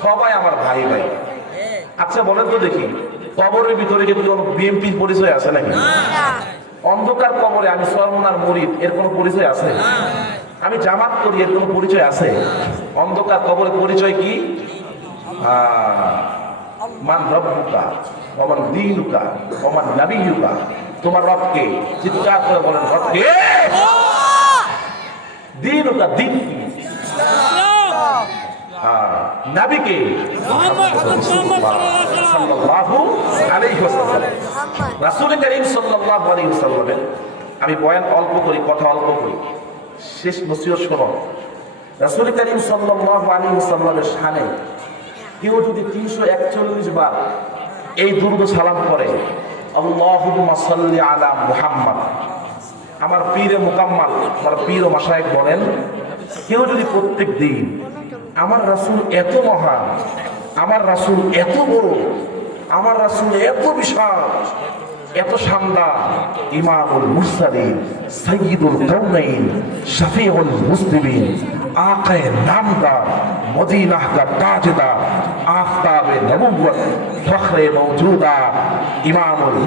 সবাই আমার ভাই ভাই। আচ্ছা বলেন তো দেখি, কবরের ভিতরে কি কোনো বিএনপির পরিচয় আছে নাকি? অন্ধকার কবরে আমি চরমনার মুরিদ, এর কোনো পরিচয় আছে? আমি জামাত করি, এর কোনো পরিচয় আছে? অন্ধকার কবরের পরিচয় কি? মান রব্বুকা ওমান দীনুকা ওমান নাবিয়ুকা, তোমার রবকে? চিৎকার করে বলেন, রবকে। দিন ওটা দিন কি? নবীকে সাল্লাল্লাহু আলাইহি ওয়াসাল্লাম, রাসূল করিম সাল্লাল্লাহু আলাইহি ওয়াসাল্লামের, আমি বয়ান অল্প করি, কথা অল্প করি, শেষ নসিহত শোনো। রাসূল করিম সাল্লাল্লাহু আলাইহি ওয়াসাল্লামের শানে কেউ যদি 341 বার এই দুরূদ সালাম করে, আল্লাহুম্মা সাল্লি আলা মুহাম্মাদ, আমার পীরে মুকাম্মাল, আমার পীর ও মাশায়েখ বলেন, কেউ যদি প্রত্যেক দিন আমার রাসূল এত মহান, আমার রাসূল এত বড়, আমার রাসূল এত বিশাল, এত শানদার, ইমামুল মুরসালিন, সাইয়্যিদুল কাউনাইন, শাফিউল মুসলিমিন, আকায়ে নামদার, মদিনাহ কা তাজদার, আফতাবে নবুওয়াত, ফখরে মওজুদা, ইমামুল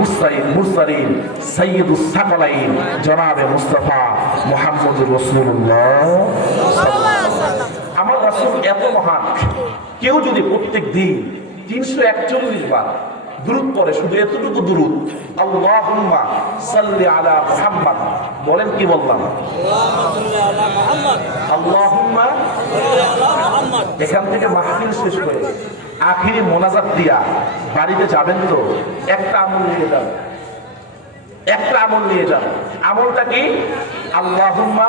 মুরসালিন, সাইয়্যিদুস সাকলাইন, জনাবে মুস্তাফা মুহাম্মদুর রাসূলুল্লাহ। আমার রাসূল এত মহান, কেউ যদি প্রত্যেক দিন 341 বার দুরূদ পড়ে, শুধু এতটুকু দুরূদ, আল্লাহুম্মা সাল্লি আলা মুহাম্মাদ, বলেন কি বললাম? আল্লাহুম্মা। এখান থেকে মাহফিল শেষ হয়ে আখিরি মোনাজাত দিয়া বাড়িতে যাবেন তো, একটা আমল নিয়ে যান, একটা আমল নিয়ে যান। আমলটা কি? আল্লাহুম্মা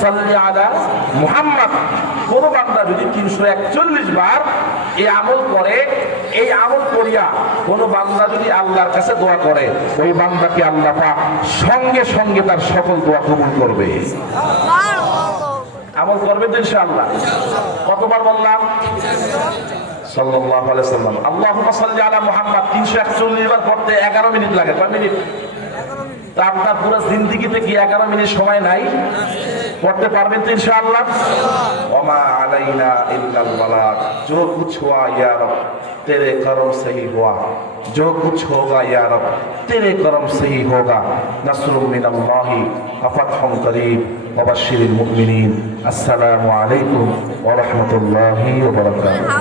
সাল্লি আলা মুহাম্মাদ। কোন বান্দা যদি 341 বার এই আমল করে, এই আমল করিয়া কোন বান্দা যদি আল্লাহর কাছে দোয়া করে, ওই বান্দাকে আল্লাহ পাক সঙ্গে সঙ্গে তার সকল দোয়া কবুল করবে। আমল করবেন তো ইনশাআল্লাহ। কতবার বললাম? সাল্লাল্লাহু আলাইহি সাল্লাম। আল্লাহুম্মা সাল্লি আলা মুহাম্মাদ 341 বার পড়তে 11 মিনিট লাগে। কয় মিনিট? তা আপনার পুরো জিন্দেগিতে কি 11 মিনিট সময় নাই? পড়তে পারবেন তো ইনশাআল্লাহ। ওমা আলাইনা ইল্লাল বালাগ, जो कुछ हुआ या रब तेरे करम से ही हुआ, जो कुछ होगा या रब तेरे करम से ही होगा, नस्रुम मिनल्लाहि व फतहुन करीब व बश्शिरिल मुमिनीन। अस्सलामु अलैकुम व रहमतुल्लाहि व बरकातुहू।